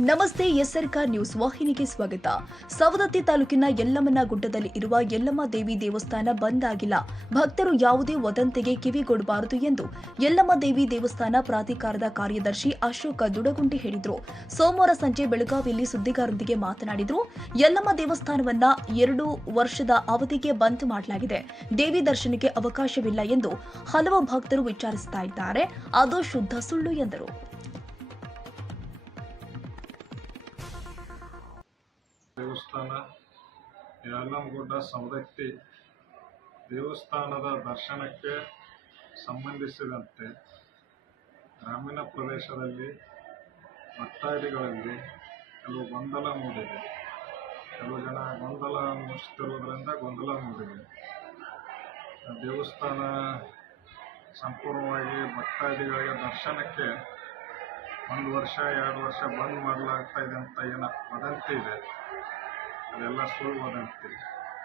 ನಮಸ್ತೆ ಎಸ್ಎರ್ಕ ನ್ಯೂಸ್ ವಾಹಿನಿಗೆ ಸ್ವಾಗತ. ಸವದತ್ತಿ ತಾಲೂಕಿನ ಯಲ್ಲಮ್ಮನ ಗುಡ್ಡದಲ್ಲಿ ಇರುವ ಯಲ್ಲಮ್ಮ ದೇವಿ ದೇವಸ್ಥಾನ ಬಂದ್ ಆಗಿಲ್ಲ. ಭಕ್ತರು ಯಾವುದೇ ವದಂತಿಗೆ ಕಿವಿಗೊಡಬಾರದು ಎಂದು ಯಲ್ಲಮ್ಮ ದೇವಿ ದೇವಸ್ಥಾನ ಪ್ರಾಧಿಕಾರದ ಕಾರ್ಯದರ್ಶಿ ಅಶೋಕ ದುಡಗುಂಟಿ ಹೇಳಿದರು. ಸೋಮವಾರ ಸಂಜೆ ಬೆಳಗಾವಿಯಲ್ಲಿ ಸುದ್ದಿಗಾರರೊಂದಿಗೆ ಮಾತನಾಡಿದರು, ಯಲ್ಲಮ್ಮ ದೇವಸ್ಥಾನವನ್ನ ಎರಡು ವರ್ಷದ ಅವಧಿಗೆ ಬಂದ್ ಮಾಡಲಾಗಿದೆ. ದೇವಿ ದರ್ಶನಕ್ಕೆ ಅವಕಾಶವಿಲ್ಲ ಎಂದು ಹಲವು ಭಕ್ತರು ವಿಚಾರಿಸುತ್ತಿದ್ದಾರೆ ಅದು ಶುದ್ಧ ಸುಳ್ಳು ಎಂದರು. ದೇವಸ್ಥಾನ ಯಾಲಂಗುಡ್ಡ ಸವದತ್ತಿ ದೇವಸ್ಥಾನದ ದರ್ಶನಕ್ಕೆ ಸಂಬಂಧಿಸಿದಂತೆ ಗ್ರಾಮೀಣ ಪ್ರದೇಶದಲ್ಲಿ ಭಕ್ತಾದಿಗಳಲ್ಲಿ ಕೆಲವು ಗೊಂದಲ ಮೂಡಿದೆ. ಕೆಲವು ಜನ ಗೊಂದಲ ಮೂಡಿಸುತ್ತಿರುವುದರಿಂದ ಗೊಂದಲ ಮೂಡಿದೆ. ದೇವಸ್ಥಾನ ಸಂಪೂರ್ಣವಾಗಿ ಭಕ್ತಾದಿಗಳಿಗೆ ದರ್ಶನಕ್ಕೆ ಒಂದು ವರ್ಷ, ಎರಡು ವರ್ಷ ಬಂದ್ ಮಾಡಲಾಗ್ತಾ ಇದೆ ಅಂತ ಏನೋ ವದಂತಿ ಇದೆ. ಅದೆಲ್ಲ ಸುಳ್ಳು ವದಂತಿ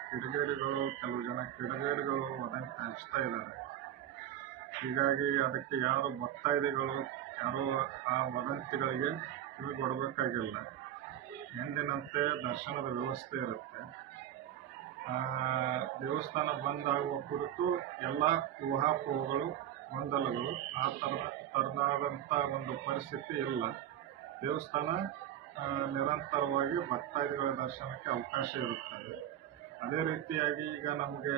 ಕಿಡಿಗೇಡಿಗಳು ಕೆಲವು ಜನ ಕಿಡಿಗೇಡಿಗಳು ವದಂತಿ ಹಂಚ್ತಾ ಇದ್ದಾರೆ. ಹೀಗಾಗಿ ಅದಕ್ಕೆ ಯಾರು ಭಕ್ತಾದಿಗಳು ಯಾರು ಆ ವದಂತಿಗಳಿಗೆ ಕಿವಿ ಕೊಡಬೇಕಾಗಿಲ್ಲ. ಎಂದಿನಂತೆ ದರ್ಶನದ ವ್ಯವಸ್ಥೆ ಇರುತ್ತೆ. ದೇವಸ್ಥಾನ ಬಂದ್ ಆಗುವ ಕುರಿತು ಎಲ್ಲ ಊಹಾಪೋಹಗಳು, ಗೊಂದಲಗಳು, ಆ ಥರ ಥರದಾದಂಥ ಒಂದು ಪರಿಸ್ಥಿತಿ ಇಲ್ಲ. ದೇವಸ್ಥಾನ ನಿರಂತರವಾಗಿ ಭಕ್ತಾದಿಗಳ ದರ್ಶನಕ್ಕೆ ಅವಕಾಶ ಇರುತ್ತದೆ. ಅದೇ ರೀತಿಯಾಗಿ ಈಗ ನಮಗೆ